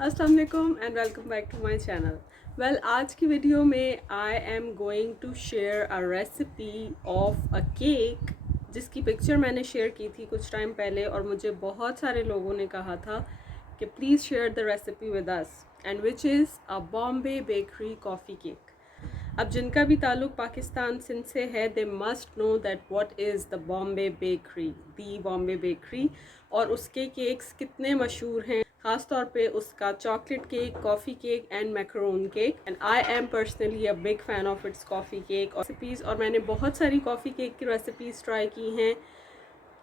अस्सलाम वालेकुम and welcome back to my channel. Well, आज की वीडियो में I am going to share a recipe of a cake जिसकी पिक्चर मैंने शेयर की थी कुछ टाइम पहले और मुझे बहुत सारे लोगों ने कहा था कि please share the recipe with us and which is a Bombay bakery coffee cake. अब जिनका भी ताल्लुक़ पाकिस्तान सिंध से है they must know that what is the Bombay bakery, the Bombay bakery, और उसके केक्स कितने मशहूर हैं, ख़ास तौर पे उसका chocolate cake, coffee cake and macaron cake. And I am personally a big fan of its coffee cake और रेसिपीज़, और मैंने बहुत सारी कॉफ़ी केक की रेसिपीज़ ट्राई की हैं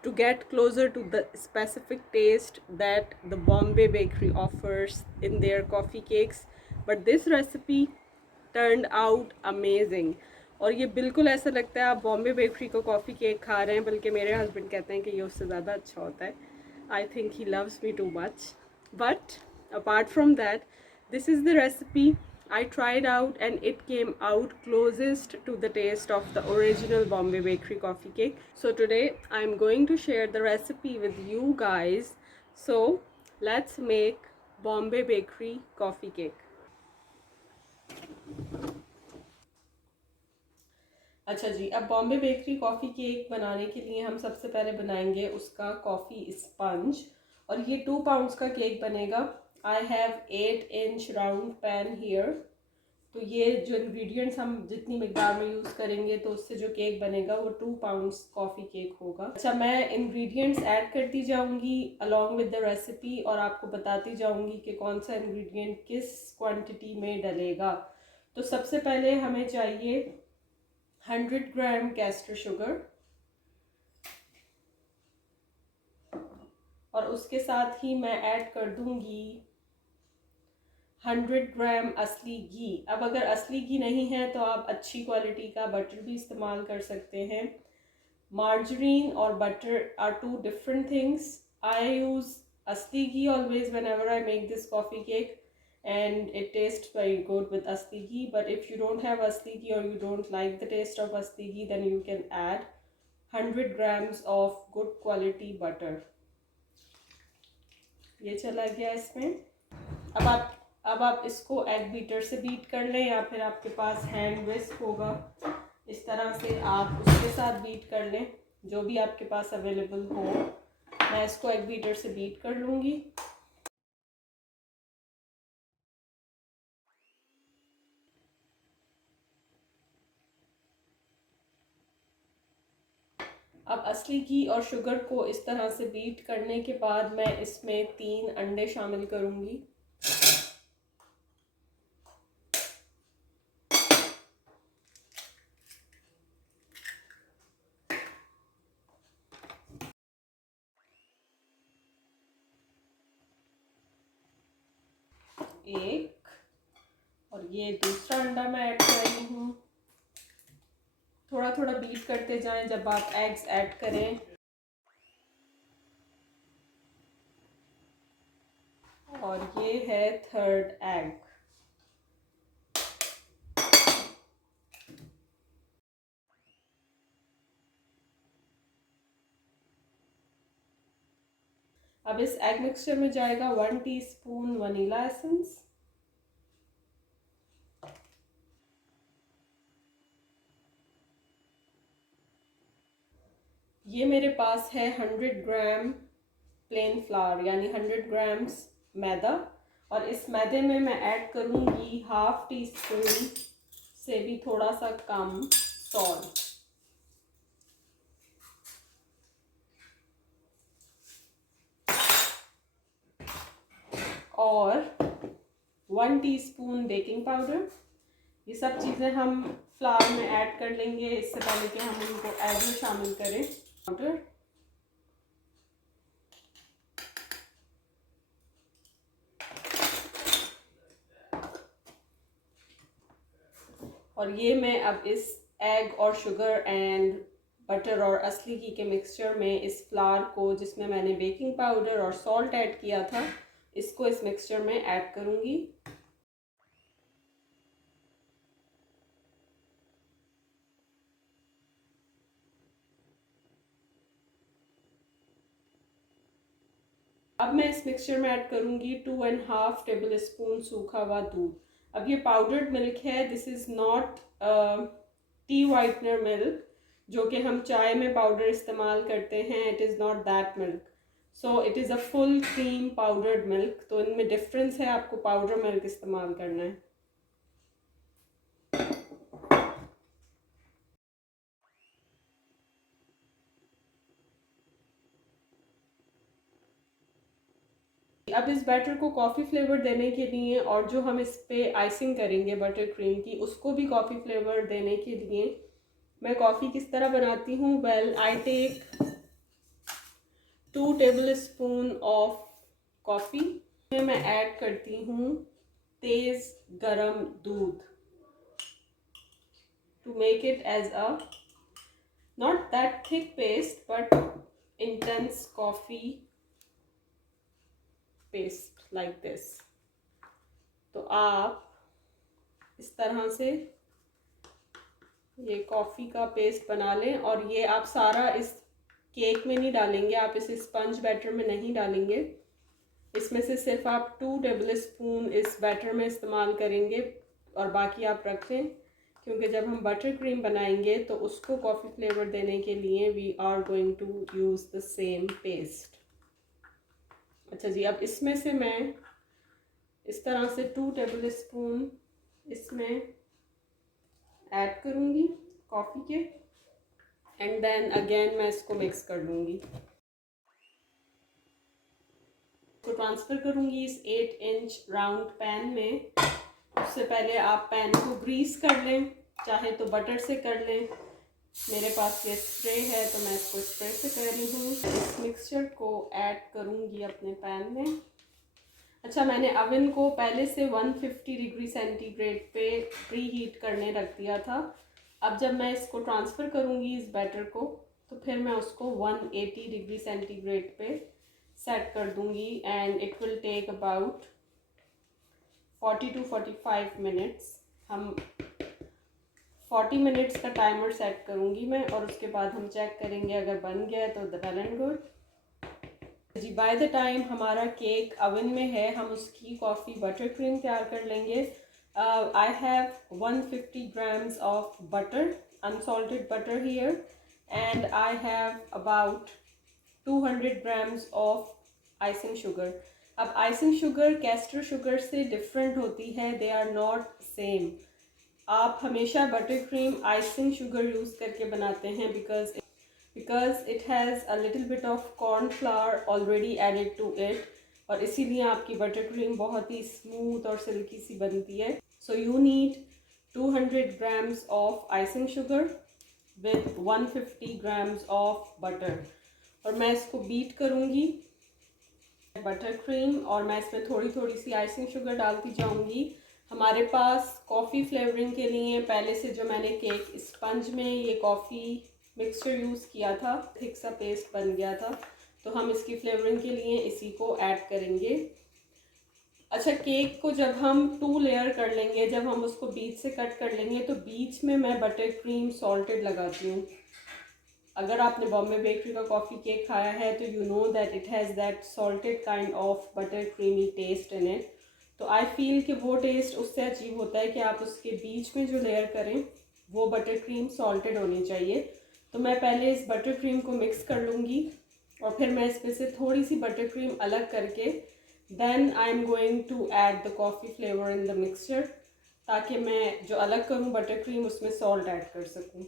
to get closer to the specific taste that the Bombay Bakery offers in their coffee cakes. But this recipe turned out amazing. और ये बिल्कुल ऐसा लगता है आप बॉम्बे बेकरी को कॉफ़ी केक खा रहे हैं, बल्कि मेरे हस्बैंड कहते हैं कि ये उससे ज़्यादा अच्छा होता है. I think he loves me too much. But apart from that, this is the recipe I tried out and it came out closest to the taste of the original Bombay Bakery coffee cake. So today I'm going to share the recipe with you guys. So let's make Bombay Bakery coffee cake. अच्छा जी, अब Bombay bakery coffee cake बनाने के लिए हम सबसे पहले बनाएंगे उसका कॉफ़ी स्पंज, और ये 2 पाउंड्स का केक बनेगा. I have 8 inch round pan here. तो ये जो इंग्रेडिएंट्स हम जितनी मिकदार में यूज़ करेंगे तो उससे जो केक बनेगा वो 2 पाउंड्स कॉफ़ी केक होगा. अच्छा, मैं इंग्रेडिएंट्स ऐड करती जाऊंगी अलॉन्ग विद द रेसिपी और आपको बताती जाऊंगी कि कौन सा इंग्रेडिएंट किस क्वांटिटी में डलेगा. तो सबसे पहले हमें चाहिए 100 ग्राम कैस्टर शुगर, और उसके साथ ही मैं ऐड कर दूंगी 100 ग्राम असली घी. अब अगर असली घी नहीं है तो आप अच्छी क्वालिटी का बटर भी इस्तेमाल कर सकते हैं. मार्जरीन और butter are two different things. I use असली घी always whenever I make this coffee cake and it tastes very good with asli ghee. But if you don't have asli ghee or you don't like the taste of asli ghee, then you can add 100 grams of good quality butter. ये चला गया इसमें. अब आप इसको egg beater से beat कर लें या फिर आपके पास हैंड विस्क होगा, इस तरह से आप उसके साथ बीट कर लें, जो भी आपके पास अवेलेबल हो. मैं इसको एग बीटर से बीट कर लूँगी. अब असली घी और शुगर को इस तरह से बीट करने के बाद मैं इसमें 3 अंडे शामिल करूँगी. एक, और ये दूसरा अंडा मैं ऐड कर रही हूँ. थोड़ा थोड़ा बीट करते जाएं जब आप एग्स ऐड करें. और ये है थर्ड एग. अब इस एग मिक्सचर में जाएगा 1 टीस्पून वनीला एसेंस, ये मेरे पास है 100 ग्राम प्लेन फ्लावर यानी 100 ग्राम्स मैदा, और इस मैदे में मैं ऐड करूँगी हाफ टी स्पून से भी थोड़ा सा कम सॉल्ट, और 1 टीस्पून बेकिंग पाउडर. ये सब चीज़ें हम फ्लावर में ऐड कर लेंगे इससे पहले कि हम इनको एग में शामिल करें. पाउडर, और ये मैं अब इस एग और शुगर एंड बटर और असली घी के मिक्सचर में इस फ्लावर को, जिसमें मैंने बेकिंग पाउडर और सॉल्ट ऐड किया था, इसको इस मिक्सचर में ऐड करूँगी. अब मैं इस मिक्सचर में ऐड करूँगी 2.5 टेबल स्पून सूखा हुआ दूध। अब ये पाउडर्ड मिल्क है, this is not T whitener milk जो कि हम चाय में पाउडर इस्तेमाल करते हैं, it is not that milk. So it is a full cream powdered milk. तो इनमें डिफरेंस है, आपको पाउडर मिल्क इस्तेमाल करना है। अब इस बैटर को कॉफ़ी फ्लेवर देने के लिए और जो हम इस पे आइसिंग करेंगे बटर क्रीम की, उसको भी कॉफ़ी फ्लेवर देने के लिए मैं कॉफ़ी किस तरह बनाती हूँ। Well, I take 2 tablespoon of coffee में मैं ऐड करती हूँ तेज़ गरम दूध to make it as a not that thick paste but intense coffee paste like this. तो आप इस तरह से ये कॉफ़ी का पेस्ट बना लें। और ये आप सारा इस केक में नहीं डालेंगे, आप इसे स्पंज बैटर में नहीं डालेंगे, इसमें से सिर्फ आप 2 टेबल स्पून इस बैटर में इस्तेमाल करेंगे और बाकी आप रख लें, क्योंकि जब हम बटर क्रीम बनाएंगे तो उसको कॉफ़ी फ्लेवर देने के लिए we are going to use the same paste. अच्छा जी, अब इसमें से मैं इस तरह से 2 टेबल स्पून इसमें ऐड करूँगी कॉफ़ी के, एंड देन अगेन मैं इसको मिक्स कर लूँगी। इसको ट्रांसफ़र करूँगी इस 8 इंच राउंड पैन में। उससे पहले आप पैन को ग्रीस कर लें, चाहे तो बटर से कर लें। मेरे पास ये स्प्रे है तो मैं इसको स्प्रे से कर रही हूँ। इस मिक्सचर को ऐड करूँगी अपने पैन में। अच्छा, मैंने अवन को पहले से 150 डिग्री सेंटीग्रेड पे प्री हीट करने रख दिया था। अब जब मैं इसको ट्रांसफ़र करूँगी इस बैटर को, तो फिर मैं उसको 180 डिग्री सेंटीग्रेड पे सेट कर दूँगी and it will take about 40 to 45 minutes. हम 40 मिनट्स का टाइमर सेट करूँगी मैं, और उसके बाद हम चेक करेंगे, अगर बन गया तो वेल एंड गुड जी। बाय द टाइम हमारा केक अवन में है, हम उसकी कॉफ़ी बटर क्रीम तैयार कर लेंगे। I have 150 grams of butter, unsalted butter here, and I have about 200 grams of icing sugar. अब आइसिंग शुगर कैस्टर शुगर से डिफरेंट होती है, दे आर नॉट सेम। आप हमेशा butter cream icing sugar use करके बनाते हैं because it has a little bit of corn flour already added to it, और इसीलिए आपकी बटर क्रीम बहुत ही स्मूथ और सिल्की सी बनती है। So you need 200 grams of icing sugar with 150 grams of butter, और मैं इसको बीट करूँगी बटर क्रीम, और मैं इसमें थोड़ी थोड़ी सी आइसिंग शुगर डालती जाऊँगी। हमारे पास कॉफ़ी फ्लेवरिंग के लिए पहले से जो मैंने केक स्पंज में ये कॉफ़ी मिक्सचर यूज़ किया था, थिक सा पेस्ट बन गया था, तो हम इसकी फ्लेवरिंग के लिए इसी को ऐड करेंगे। अच्छा, केक को जब हम 2 लेयर कर लेंगे, जब हम उसको बीच से कट कर लेंगे, तो बीच में मैं बटर क्रीम सॉल्टेड लगाती हूँ। अगर आपने बॉम्बे बेकरी का कॉफ़ी केक खाया है तो you know that it has that salted kind of butter creamy taste in it. तो आई फील कि वो टेस्ट उससे अचीव होता है कि आप उसके बीच में जो लेयर करें वो बटर क्रीम सॉल्टेड होनी चाहिए। तो मैं पहले इस बटर क्रीम को मिक्स कर लूँगी, और फिर मैं इसमें से थोड़ी सी बटर क्रीम अलग करके then I am going to add the coffee flavour in the mixture, ताकि मैं जो अलग करूँ बटर क्रीम उसमें सॉल्ट ऐड कर सकूँ।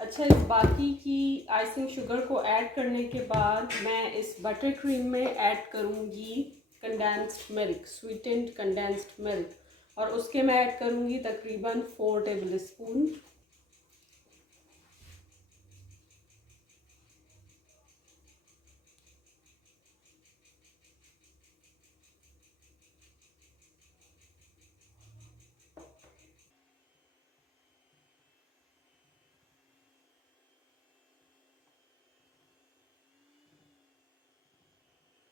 अच्छा, इस बाकी की आइसिंग शुगर को ऐड करने के बाद मैं इस बटर क्रीम में ऐड करूँगी condensed milk, sweetened condensed milk, और उसके मैं ऐड करूँगी तकरीबन 4 टेबल स्पून।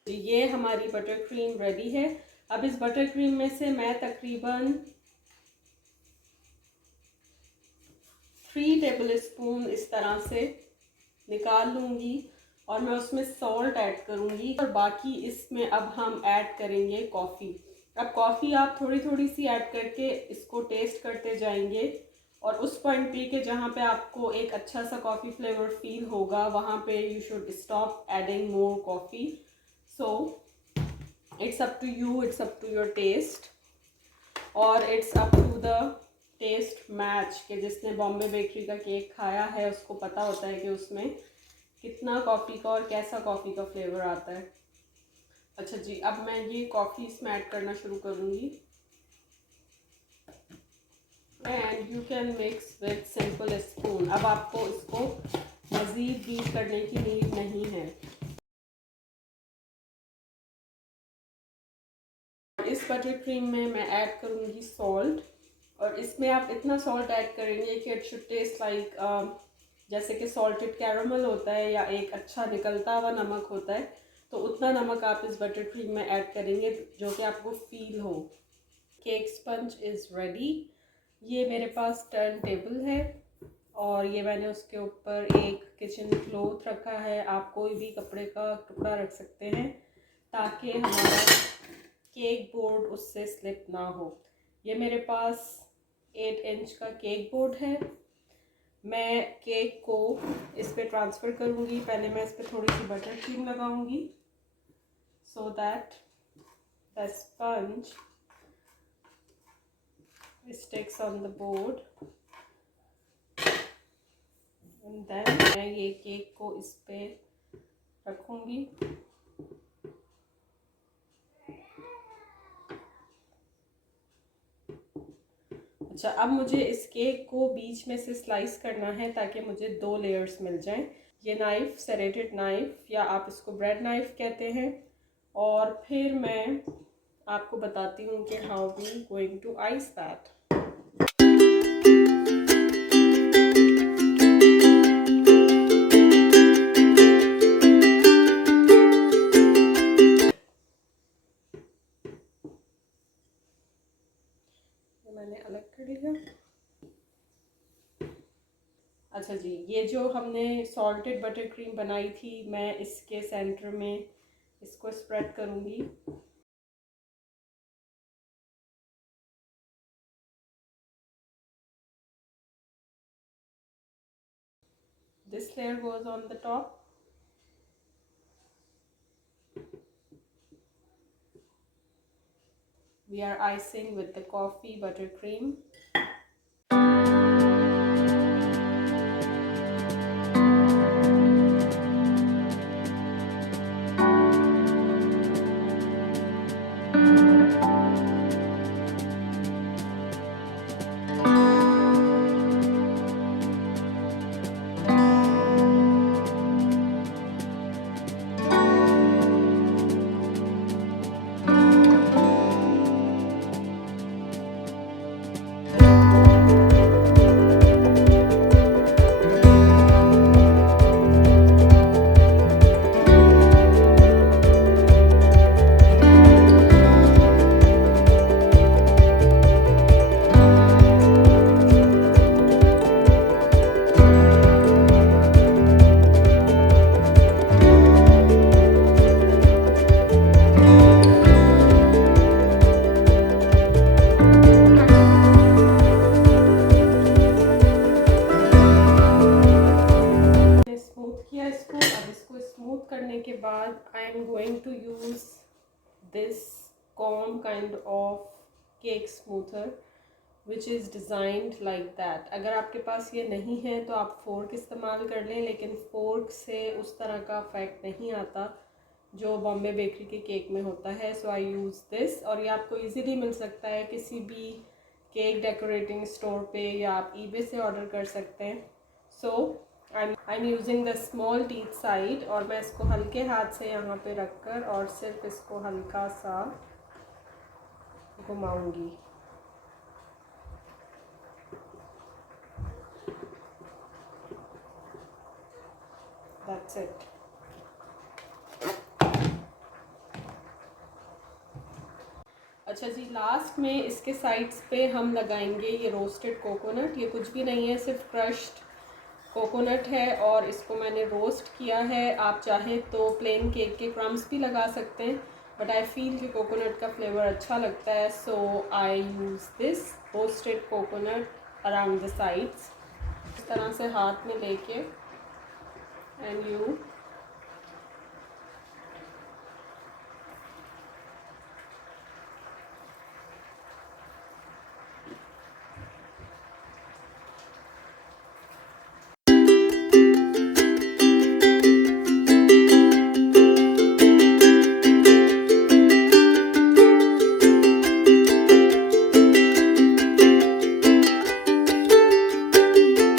ये हमारी बटर क्रीम रेडी है। अब इस बटर क्रीम में से मैं तकरीबन 3 टेबल स्पून इस तरह से निकाल लूँगी और मैं उसमें सॉल्ट ऐड करूँगी, और बाकी इसमें अब हम ऐड करेंगे कॉफ़ी। अब कॉफ़ी आप थोड़ी थोड़ी सी ऐड करके इसको टेस्ट करते जाएंगे, और उस पॉइंट पे के जहाँ पे आपको एक अच्छा सा कॉफ़ी फ्लेवर फील होगा वहाँ पे you should stop adding more coffee. So it's up to you, it's up to your taste, और it's up to the taste match कि जिसने बॉम्बे बेकरी का केक खाया है उसको पता होता है कि उसमें कितना कॉफ़ी का और कैसा कॉफ़ी का फ्लेवर आता है। अच्छा जी, अब मैं ये कॉफ़ी इसमें ऐड करना शुरू करूँगी, and you can mix with simple spoon. अब आपको इसको मज़ीद बीट करने की नीड नहीं है। इस बटर क्रीम में मैं ऐड करूँगी सॉल्ट, और इसमें आप इतना सॉल्ट ऐड करेंगे कि इट शुड टेस्ट लाइक जैसे कि सॉल्टेड कैरामल होता है या एक अच्छा निकलता हुआ नमक होता है, तो उतना नमक आप इस बटर क्रीम में ऐड करेंगे जो कि आपको फील हो। Cake sponge is ready. ये मेरे पास टर्न टेबल है, और ये मैंने उसके ऊपर एक किचन क्लॉथ रखा है। आप कोई भी कपड़े का टुकड़ा रख सकते हैं ताकि हमारा केक बोर्ड उससे स्लिप ना हो। ये मेरे पास 8 इंच का केक बोर्ड है। मैं केक को इस पे ट्रांसफ़र करूँगी। पहले मैं इस पे थोड़ी सी बटर क्रीम लगाऊंगी so that the sponge sticks on the board, and then मैं ये केक को इस पे रखूँगी। अच्छा, अब मुझे इस केक को बीच में से स्लाइस करना है ताकि मुझे 2 लेयर्स मिल जाएं। ये नाइफ़ सेरेटेड नाइफ़, या आप इसको ब्रेड नाइफ़ कहते हैं, और फिर मैं आपको बताती हूँ कि how we going to ice that. मैंने अलग कर लिया। अच्छा जी, ये जो हमने सॉल्टेड बटर क्रीम बनाई थी, मैं इसके सेंटर में इसको स्प्रेड करूँगी। This layer goes on the top. We are icing with the coffee buttercream. करने के बाद I am going to use this comb kind of cake smoother which is designed like that. अगर आपके पास ये नहीं है तो आप फोर्क इस्तेमाल कर लें, लेकिन फोर्क से उस तरह का इफेक्ट नहीं आता जो बॉम्बे बेकरी के केक में होता है। सो आई यूज़ दिस, और ये आपको इजीली मिल सकता है किसी भी केक डेकोरेटिंग स्टोर पे, या आप ईबे से ऑर्डर कर सकते हैं। So I am using the small teeth side, और मैं इसको हल्के हाथ से यहाँ पे रखकर और सिर्फ इसको हल्का सा घुमाऊंगी। That's it. अच्छा जी, लास्ट में इसके साइड्स पे हम लगाएंगे ये रोस्टेड कोकोनट। ये कुछ भी नहीं है, सिर्फ क्रश्ड कोकोनट है, और इसको मैंने रोस्ट किया है। आप चाहे तो प्लेन केक के क्रम्स भी लगा सकते हैं, बट आई फील कि कोकोनट का फ्लेवर अच्छा लगता है। So I use this roasted coconut around the sides. इस तरह से हाथ में लेके एंड यू